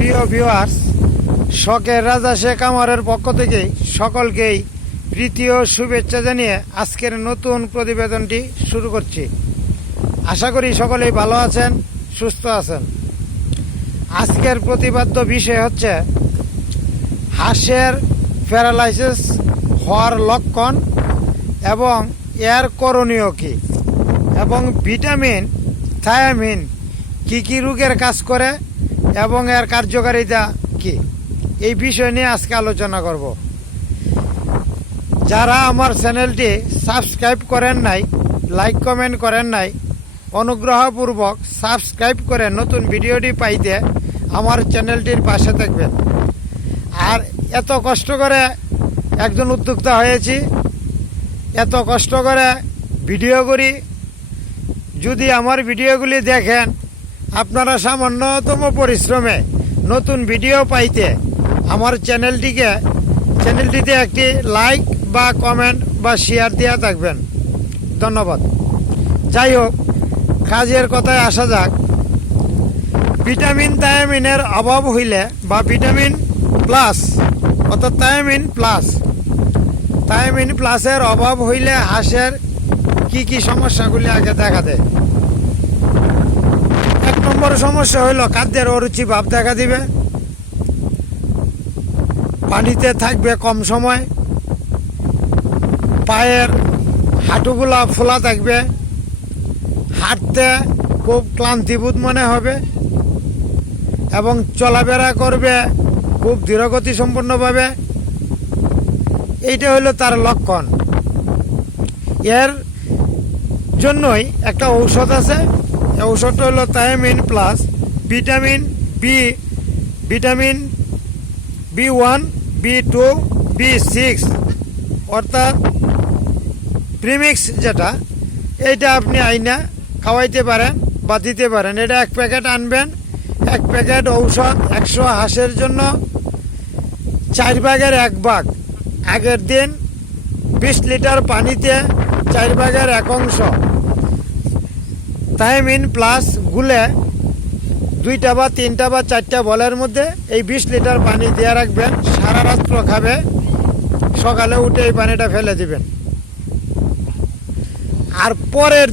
প্রিয় ভিউয়ার্স, শখের রাজা শেখ আমারের পক্ষ থেকে সকলকেই প্রীতি ও শুভেচ্ছা জানিয়ে আজকের নতুন প্রতিবেদনটি শুরু করছি। আশা করি সকলেই ভালো আছেন, সুস্থ আছেন। আজকের প্রতিপাদ্য বিষয় হচ্ছে হাঁসের প্যারালাইসিস হওয়ার লক্ষণ এবং এর করণীয় কী, এবং ভিটামিন থায়ামিন কী কী রোগের কাজ করে এবং এর কার্যকারিতা কী, এই বিষয় নিয়ে আজকে আলোচনা করব। যারা আমার চ্যানেলটি সাবস্ক্রাইব করেন নাই, লাইক কমেন্ট করেন নাই, অনুগ্রহপূর্বক সাবস্ক্রাইব করে নতুন ভিডিওটি পাইতে আমার চ্যানেলটির পাশে থাকবেন। আর এত কষ্ট করে একজন উদ্যোক্তা হয়েছি, এত কষ্ট করে ভিডিও করি। যদি আমার ভিডিওগুলি দেখেন, আপনারা সামান্যতম পরিশ্রমে নতুন ভিডিও পাইতে আমার চ্যানেলটিতে একটি লাইক বা কমেন্ট বা শেয়ার দেওয়া থাকবেন। ধন্যবাদ। যাই হোক, কাজের কথায় আসা যাক। ভিটামিন থায়ামিনের অভাব হইলে বা ভিটামিন প্লাস অর্থাৎ থায়ামিন প্লাসের অভাব হইলে হাঁসের কি কি সমস্যাগুলি আগে দেখা দেয়। 1 নম্বর সমস্যা হইল খাদ্যের অরুচি ভাব দেখা দিবে, পানিতে থাকবে কম সময়, পায়ের হাঁটুগুলা ফোলা থাকবে, হাঁটতে খুব ক্লান্তিবোধ মনে হবে এবং চলাফেরা করবে খুব ধীরগতি সম্পন্নভাবে। এইটা হলো তার লক্ষণ। এর জন্যই একটা ঔষধ আছে। এই ঔষধটা হলো thymine plus vitamin B1, B2, B6 অর্থাৎ প্রিমিক্স, যেটা এইটা আপনি আইনা খাওয়াইতে পারেন বা দিতে পারেন। এটা 1 প্যাকেট আনবেন। 1 প্যাকেট ঔষধ 100 হাঁসের জন্য 4 ভাগের 1 ভাগ। আগের দিন 20 লিটার পানিতে 4 ভাগের 1 অংশ থায়ামিন প্লাস গুলে 2টা বা 3টা বা 4টা বলের মধ্যে এই 20 লিটার পানি দিয়ে রাখবেন। সারা রাত্র খাবে, সকালে উঠে এই পানিটা ফেলে দিবেন। আর পরের